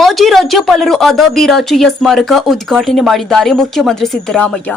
ಮಾಜಿ ರಾಜ್ಯಪಾಲರು ಆದ ವೀರಾಜಯ್ಯ ರಾಜಯ್ಯ ಸ್ಮಾರಕ ಉದ್ಘಾಟನೆ ಮಾಡಿದ್ದಾರೆ ಮುಖ್ಯಮಂತ್ರಿ ಸಿದ್ದರಾಮಯ್ಯ.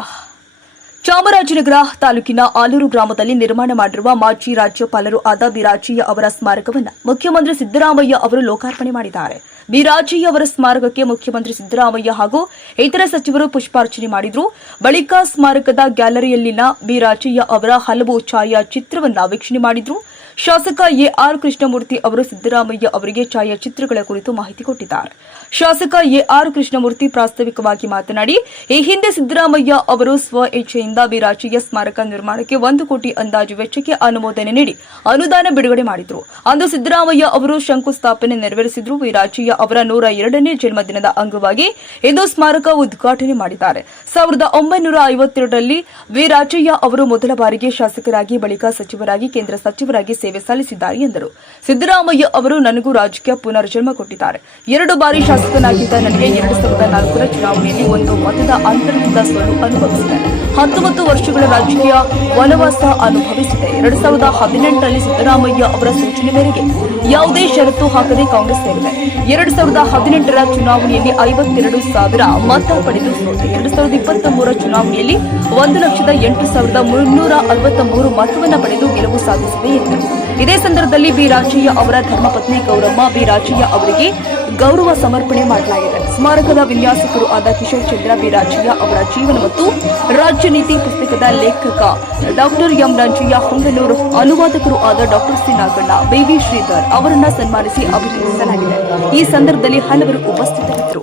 ಚಾಮರಾಜನಗರ ತಾಲೂಕಿನ ಆಲೂರು ಗ್ರಾಮದಲ್ಲಿ ನಿರ್ಮಾಣ ಮಾಡಿರುವ ಮಾಜಿ ರಾಜ್ಯಪಾಲರು ಆದ ವೀರಾಜಯ್ಯ ಅವರ ಸ್ಮಾರಕವನ್ನು ಮುಖ್ಯಮಂತ್ರಿ ಸಿದ್ದರಾಮಯ್ಯ ಅವರು ಲೋಕಾರ್ಪಣೆ ಮಾಡಿದ್ದಾರೆ. ಬಿ ರಾಜಯ್ಯ ಅವರ ಸ್ಮಾರಕಕ್ಕೆ ಮುಖ್ಯಮಂತ್ರಿ ಸಿದ್ದರಾಮಯ್ಯ ಹಾಗೂ ಇತರ ಸಚಿವರು ಪುಷ್ಪಾರ್ಚನೆ ಮಾಡಿದ್ರು. ಬಳಿಕ ಸ್ಮಾರಕದ ಗ್ಯಾಲರಿಯಲ್ಲಿನ ಬಿರಾಜಯ್ಯ ಅವರ ಹಲವು ಛಾಯಾಚಿತ್ರವನ್ನು ವೀಕ್ಷಣೆ ಮಾಡಿದ್ರು. ಶಾಸಕ ಎಆರ್ ಕೃಷ್ಣಮೂರ್ತಿ ಅವರು ಸಿದ್ದರಾಮಯ್ಯ ಅವರಿಗೆ ಛಾಯಾಚಿತ್ರಗಳ ಕುರಿತು ಮಾಹಿತಿ ಕೊಟ್ಟಿದ್ದಾರೆ. ಶಾಸಕ ಎಆರ್ ಕೃಷ್ಣಮೂರ್ತಿ ಪ್ರಾಸ್ತಾವಿಕವಾಗಿ ಮಾತನಾಡಿ, ಈ ಹಿಂದೆ ಸಿದ್ದರಾಮಯ್ಯ ಅವರು ಸ್ವ ಇಚ್ಛೆಯಿಂದ ಬಿರಾಚಿಯ ಸ್ಮಾರಕ ನಿರ್ಮಾಣಕ್ಕೆ ಒಂದು ಕೋಟಿ ಅಂದಾಜು ವೆಚ್ಚಕ್ಕೆ ಅನುಮೋದನೆ ನೀಡಿ ಅನುದಾನ ಬಿಡುಗಡೆ ಮಾಡಿದ್ರು. ಅಂದು ಸಿದ್ದರಾಮಯ್ಯ ಅವರು ಶಂಕುಸ್ಥಾಪನೆ ನೆರವೇರಿಸಿದ್ರು. ವಿರಾಜಯ್ಯ ಅವರ ನೂರ ಎರಡನೇ ಜನ್ಮದಿನದ ಅಂಗವಾಗಿ ಇಂದು ಸ್ಮಾರಕ ಉದ್ಘಾಟನೆ ಮಾಡಿದ್ದಾರೆ. ಸಾವಿರದ ಒಂಬೈನೂರ ಐವತ್ತೆರಡರಲ್ಲಿ ವಿರಾಜಯ್ಯ ಅವರು ಮೊದಲ ಬಾರಿಗೆ ಶಾಸಕರಾಗಿ, ಬಳಿಕ ಸಚಿವರಾಗಿ, ಕೇಂದ್ರ ಸಚಿವರಾಗಿ ಸೇವೆ ಸಲ್ಲಿಸಿದ್ದಾರೆ ಎಂದರು. ಸಿದ್ದರಾಮಯ್ಯ ಅವರು ನನಗೂ ರಾಜಕೀಯ ಪುನರ್ಜನ್ಮ ಕೊಟ್ಟಿದ್ದಾರೆ. ಎರಡು ಬಾರಿ ಶಾಸಕನಾಗಿದ್ದ ನನಗೆ ಎರಡು ಸಾವಿರದ ನಾಲ್ಕರ ಚುನಾವಣೆಯಲ್ಲಿ ಒಂದು ಮತದ ಅಂತರದಿಂದ ಸೋಲು ಅನುಭವಿಸಿದೆ. ಹತ್ತೊಂಬತ್ತು ವರ್ಷಗಳ ರಾಜಕೀಯ ವನವಾಸ ಅನುಭವಿಸಿದೆ. ಎರಡು ಸಾವಿರದ ಹದಿನೆಂಟರಲ್ಲಿ ಸಿದ್ದರಾಮಯ್ಯ ಅವರ ಸೂಚನೆ ಮೇರೆಗೆ ಯಾವುದೇ ಷರತ್ತು ಹಾಕದೆ ಕಾಂಗ್ರೆಸ್ ಸೇರಿದೆ. ಎರಡು ಸಾವಿರದ ಹದಿನೆಂಟರ ಚುನಾವಣೆಯಲ್ಲಿ ಐವತ್ತೆರಡು ಸಾವಿರ ಮತ ಪಡೆದು ಸೋತೆ. ಎರಡು ಸಾವಿರದ ಇಪ್ಪತ್ತ ಮೂರ ಚುನಾವಣೆಯಲ್ಲಿ ಒಂದು ಲಕ್ಷದ ಎಂಟು ಸಾವಿರದ ಮುನ್ನೂರ ಅರವತ್ತ ಮೂರು ಮತವನ್ನು ಪಡೆದು ಗೆಲುವು ಸಾಧಿಸಿದೆ ಎಂದರು. ಇದೇ ಸಂದರ್ಭದಲ್ಲಿ ಬಿ ರಾಜಯ್ಯ ಅವರ ಧರ್ಮಪತ್ನಿ ಗೌರಮ್ಮ ಬಿ ರಾಜಯ್ಯ ಅವರಿಗೆ ಗೌರವ ಸಮರ್ಪಣೆ ಮಾಡಲಾಗಿದೆ. ಸ್ಮಾರಕದ ವಿನ್ಯಾಸಕರು ಆದ ಕಿಶೋರ್ ಚಂದ್ರ ಬಿ ರಾಜಯ್ಯ ಅವರ ಜೀವನ ಮತ್ತು ರಾಜ್ಯ ನೀತಿ ಪುಸ್ತಕದ ಲೇಖಕ ಡಾಕ್ಟರ್ ಎಂ ರಂಜಯ್ಯ ಹೊಂಗನೂರು, ಅನುವಾದಕರು ಆದ ಡಾಕ್ಟರ್ ಸಿ ನಾಗಣ್ಣ ಬೇಬಿ ಶ್ರೀಧರ್ ಅವರನ್ನ ಸನ್ಮಾನಿಸಿ ಅಭಿನಂದಿಸಲಾಗಿದೆ. ಈ ಸಂದರ್ಭದಲ್ಲಿ ಹಲವರು ಉಪಸ್ಥಿತರಿದ್ದರು.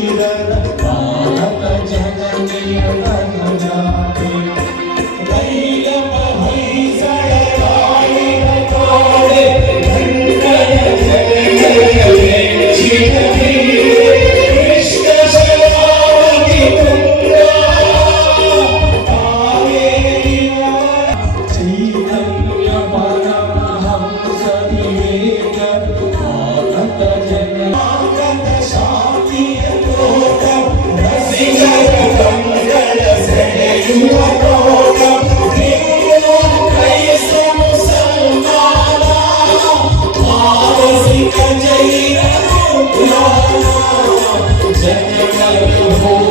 Senhor, o Senhor é o meu